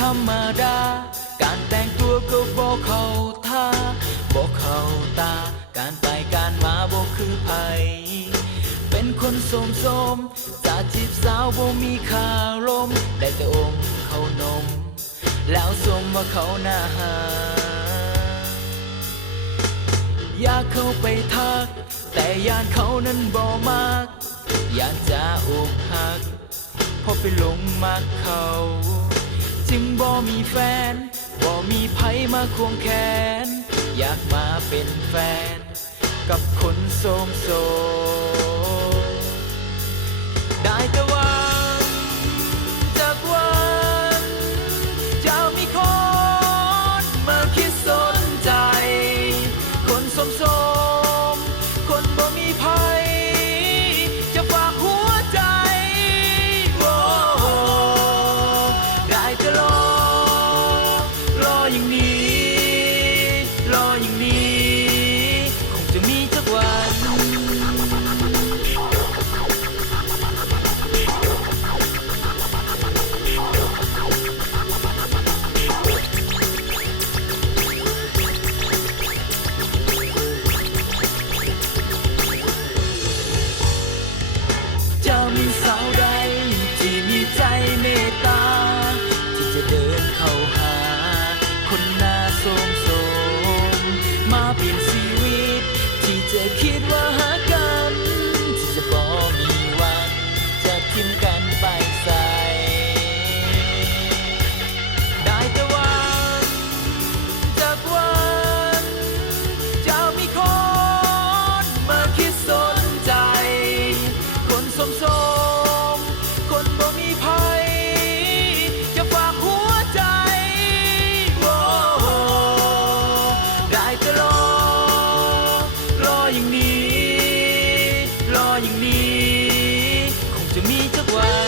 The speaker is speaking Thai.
ธรรมดาการแต่งตัวก็บ่เข้าท่าบ่เข้าตาการไปการมาบ่คือไผเป็นคนโสมจะจีบสาวบ่มีคารมได้แต่อมเขานมแล้วสมว่าเขาหน้าหาอยากเข้าไปทักแต่ยานเขานั้นบ่มากอยากจะอกหักพอไปหลงมักเขาจึงบ่มีแฟนบ่มีไผมาควงแขนอยากมาเป็นแฟนกับคนโสมได้แต่หวังจากวันจะมีคนมาคิดสนใจคนโสมคนบ่มีไผจะฝากหัวใจได้แต่รออย่างนี้คงจะมีสักวันจะมีสาวใดที่มีใจเมตตาที่จะเดินเข้าหาคนหน้าโสมมาเปลี่ยนชีวิตที่จะคิดว่าหากันที่จะบ่มีวันจะทิ้งกันไปใส่ได้แต่หวังจากวันจะมีคนมาคิดสนใจคนโสมคนบ่มีไผจะฝากหัวใจได้แต่รออย่างนี้คงจะมีสักวัน